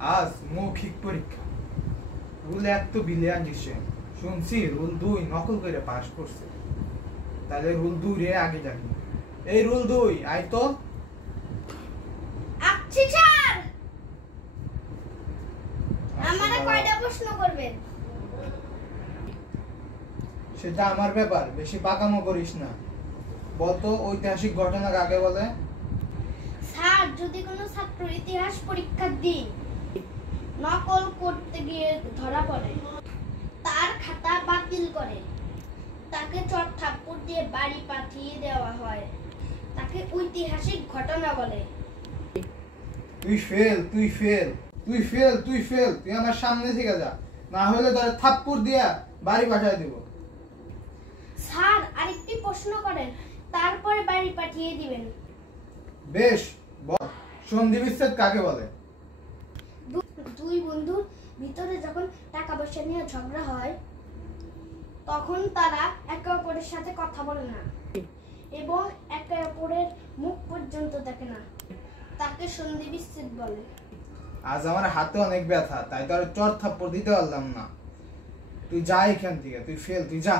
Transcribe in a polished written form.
আজ মৌখিক পরীক্ষা। রুল 1 তো বিলে আনছে, শুনছি রুল 2 নকল করে পাস করছে। তাহলে রুল 2 রে আগে যাবি। এই রুল 2 আই তো। আচ্ছা স্যার, আমারে কয়টা প্রশ্ন করবেন? সেটা আমার ব্যাপার, বেশি পাকামো করিস না। বলতো ঐতিহাসিক ঘটনা কাকে বলে? স্যার, যদি কোনো ছাত্র ইতিহাস পরীক্ষার দিন নকল করতে গিয়ে ধরা পড়ে, তার খাতা বাতিল করে তাকে চট থাপ্পড় দিয়ে বাড়ি পাঠিয়ে দেওয়া হয়, তাকে ঐতিহাসিক ঘটনা বলে। তুই ফেল, তুই ফেল, তুই ফেল, তুই ফেল। তুই আমার সামনে থেকে যা, না হলে তোর থাপ্পড় দিয়া বাড়ি পাঠিয়ে দেব। স্যার, আরেকটি প্রশ্ন করেন, তারপরে বাড়ি পাঠিয়ে দিবেন। বেশ, বল সন্ধি বিচ্ছেদ কাকে বলে? দুই বন্ধুর ভিতরে যখন টাকা পয়সা নিয়ে ঝগড়া হয়, তখন তারা একে অপরের সাথে কথা বলে না এবং একে অপরের মুখ পর্যন্ত দেখে না, তাকে সন্ধি বিচ্ছেদ বলে। আজ আমার হাতে অনেক ব্যথা, তাই তো আর চর থাপ্পড় দিতে পারলাম না। তুই যা এখান থেকে, তুই ফেল, তুই যা।